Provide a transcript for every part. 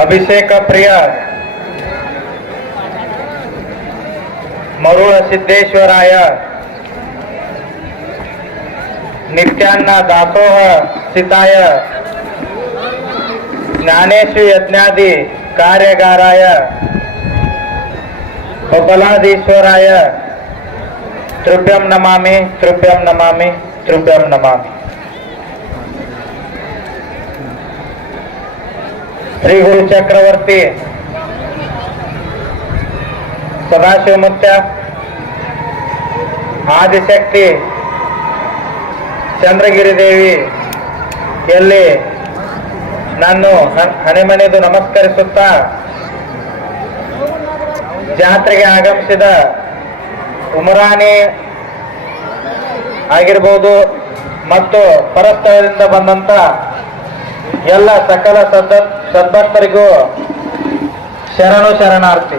ಅಭಿಷೇಕ ಪ್ರಿಯ ಮರುಳ ಸಿದ್ದೇಶ್ವರಾಯ ನಿತ್ಯಾನ್ನ ದಾಸೋಹ ಸಿತಾಯ ಜ್ಞಾನೇಶು ಯಜ್ಞಾದಿ ಕಾರ್ಯಗಾರಾಯ ಬಬಲಾದೀಶ್ವರಾಯ ತೃಭ್ಯಂ ನಮಾಮಿ ತೃಭ್ಯಂ ನಮಾಮಿ ತೃಭ್ಯಂ ನಮಾಮಿ. ಶ್ರೀ ಗುರು ಚಕ್ರವರ್ತಿ ಸದಾಶಿವಮುತ್ಯ ಆದಿಶಕ್ತಿ ಚಂದ್ರಗಿರಿ ದೇವಿ ಎಲ್ಲಿ ನಾನು ಹಣೆಮನೆದು ನಮಸ್ಕರಿಸುತ್ತಾ ಜಾತ್ರೆಗೆ ಆಗಮಿಸಿದ ಉಮರಾಣಿ ಆಗಿರ್ಬೋದು ಮತ್ತು ಪರಸ್ಥಳದಿಂದ ಬಂದಂತ ಎಲ್ಲ ಸಕಲ ಸದ್ಭಕ್ತರಿಗೂ ಶರಣು ಶರಣಾರ್ಥಿ.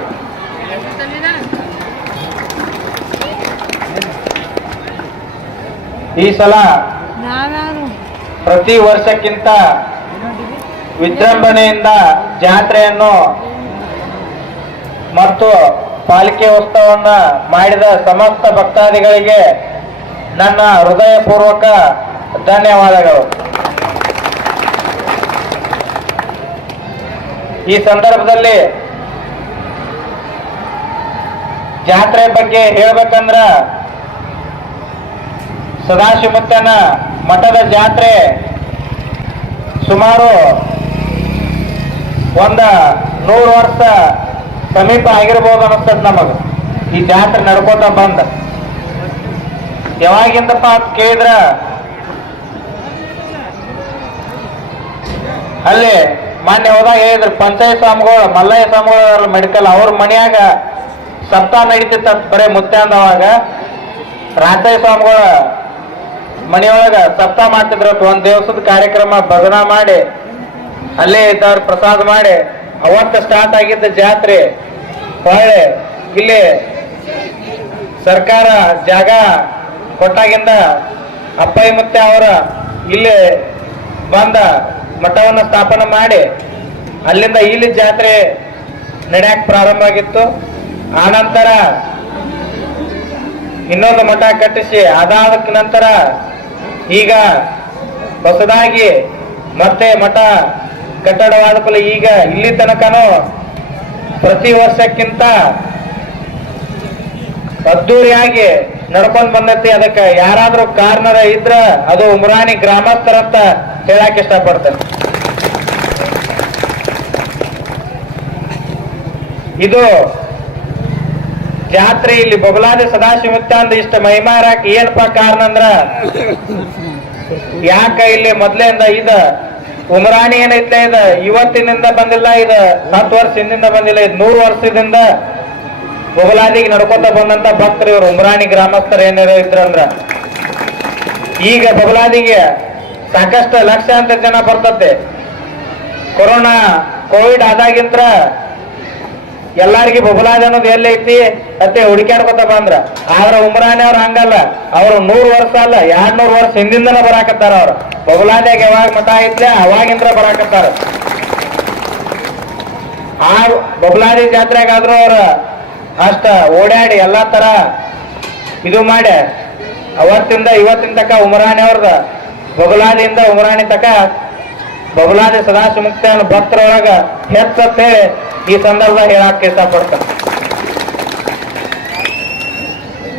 ಈ ಸಲ ಪ್ರತಿ ವರ್ಷಕ್ಕಿಂತ ವಿಜೃಂಭಣೆಯಿಂದ ಜಾತ್ರೆಯನ್ನು ಮತ್ತು ಪಾಲಿಕೆ ಉತ್ಸವವನ್ನ ಮಾಡಿದ ಸಮಸ್ತ ಭಕ್ತಾದಿಗಳಿಗೆ ನನ್ನ ಹೃದಯಪೂರ್ವಕ ಧನ್ಯವಾದಗಳು. ಈ ಸಂದರ್ಭದಲ್ಲಿ ಜಾತ್ರೆ ಬಗ್ಗೆ ಹೇಳ್ಬೇಕಂದ್ರ ಸದಾಶಿವಮುತ್ತನ ಮಠದ ಜಾತ್ರೆ ಸುಮಾರು 100 ವರ್ಷ ಸಮೀಪ ಆಗಿರ್ಬೋದು ಅನಿಸ್ತದ ನಮಗ. ಈ ಜಾತ್ರೆ ನಡ್ಕೋತ ಬಂದ ಯಾವಾಗಿಂದಪ್ಪ ಅಂತ ಕೇಳಿದ್ರ ಅಲ್ಲಿ ಮಾನ್ಯ ಹೋದಾಗ ಹೇಳಿದ್ರು ಪಂಚಾಯತ್ ಸ್ವಾಮಿಗಳು ಮಲ್ಲಯ್ಯ ಸ್ವಾಮಿಗಳು ಮೆಡಿಕಲ್ ಅವ್ರ ಮನೆಯಾಗ ಸಪ್ತಾಹ ನಡೀತಿತ್ತ ಬರೇ ಮುತ್ಯಾಂದವಾಗ ರಾಜಯ್ಯ ಸ್ವಾಮಿಗಳ ಮನೆಯೊಳಗ ಸಪ್ತಾಹ ಮಾಡ್ತಿದ್ರು. ಒಂದ್ ದಿವಸದ ಕಾರ್ಯಕ್ರಮ ಭಜನಾ ಮಾಡಿ ಅಲ್ಲೇ ಇದ್ದವ್ರ ಪ್ರಸಾದ ಮಾಡಿ ಅವತ್ತ ಸ್ಟಾರ್ಟ್ ಆಗಿದ್ದ ಜಾತ್ರೆ ಹೊಳೆ ಇಲ್ಲಿ ಸರ್ಕಾರ ಜಾಗ ಕೊಟ್ಟಾಗಿಂದ ಅಪ್ಪಯ್ಯ ಮುತ್ಯ ಅವರ ಇಲ್ಲಿ ಬಂದ ಮಠವನ್ನು ಸ್ಥಾಪನೆ ಮಾಡಿ ಅಲ್ಲಿಂದ ಇಲ್ಲಿ ಜಾತ್ರೆ ನಡೆಯಕ್ ಪ್ರಾರಂಭ ಆಗಿತ್ತು. ಆನಂತರ ಇನ್ನೊಂದು ಮಠ ಕಟ್ಟಿಸಿ ಅದಾದ ನಂತರ ಈಗ ಹೊಸದಾಗಿ ಮತ್ತೆ ಮಠ ಕಟ್ಟಡವಾದ ಕೂಡಲೇ ಈಗ ಇಲ್ಲಿ ತನಕನೂ ಪ್ರತಿ ವರ್ಷಕ್ಕಿಂತ ಅದ್ದೂರಿಯಾಗಿ ನಡ್ಕೊಂಡ್ ಬಂದೈತಿ. ಅದಕ್ಕೆ ಯಾರಾದ್ರೂ ಕಾರಣರ ಇದ್ರ ಅದು ಉಮರಾಣಿ ಗ್ರಾಮಸ್ಥರಂತ ಹೇಳಕ್ ಇಷ್ಟಪಡ್ತೇನೆ. ಇದು ಜಾತ್ರೆ ಇಲ್ಲಿ ಬಬಲಾದಿ ಸದಾಶಿವಮುತ್ಯ ಅಂದ ಇಷ್ಟ ಮಹಿಮಾರಾಕ್ ಏನಪ್ಪ ಕಾರಣ ಅಂದ್ರ ಯಾಕ ಇಲ್ಲಿ ಮೊದ್ಲಿಂದ ಇದ ಉಮರಾಣಿ ಏನೈತೆ ಇದ ಇವತ್ತಿನಿಂದ ಬಂದಿಲ್ಲ, ಇದು 10 ವರ್ಷ ಹಿಂದಿಂದ ಬಂದಿಲ್ಲ, ಇದು 100 ವರ್ಷದಿಂದ ಬಬಲಾದಿಗೆ ನಡ್ಕೋತ ಬಂದಂತ ಭಕ್ತರು ಇವರು ಉಮರಾಣಿ ಗ್ರಾಮಸ್ಥರು ಏನಾರ ಇದ್ರಂದ್ರ ಈಗ ಬಬಲಾದಿಗೆ ಸಾಕಷ್ಟು ಲಕ್ಷಾಂತರ ಜನ ಬರ್ತತೆ. ಕೋವಿಡ್ ಆದಾಗಿಂತ್ರ ಎಲ್ಲಾರ್ಗಿ ಬಬಲಾದಿ ಅನ್ನೋದು ಎಲ್ಲೈತಿ ಮತ್ತೆ ಹುಡುಕ್ಯಾಡ್ಕೊತ ಬಂದ್ರ. ಆದ್ರ ಉಮರಾಣಿ ಅವ್ರ ಹಂಗಲ್ಲ, ಅವ್ರು 100 ವರ್ಷ ಅಲ್ಲ 200 ವರ್ಷ ಹಿಂದಿಂದನ ಬರಾಕತ್ತಾರ. ಅವ್ರು ಬಬಲಾದಿಯಾಗ ಯಾವಾಗ ಮಠ ಐತ್ಲೆ ಅವಾಗಿಂದ್ರ ಬರಾಕತ್ತಾರ. ಆ ಬಬಲಾದಿ ಜಾತ್ರೆಗಾದ್ರು ಅವ್ರ ಅಷ್ಟ ಓಡಾಡಿ ಎಲ್ಲಾ ತರ ಇದು ಮಾಡಿ ಅವತ್ತಿಂದ ಇವತ್ತಿನ ತಕ ಉಮರಾಣಿ ಅವ್ರದ ಬಬಲಾದಿಯಿಂದ ಉಮರಾಣಿ ತಕ ಬಬಲಾದಿ ಸದಾಶಿವಮುತ್ಯ ಭಕ್ತರೊಳಗ ಹೆಚ್ಚ ಈ ಸಂದರ್ಭ ಹೇಳಕ್ ಇಷ್ಟಪಡ್ತಾರೆ.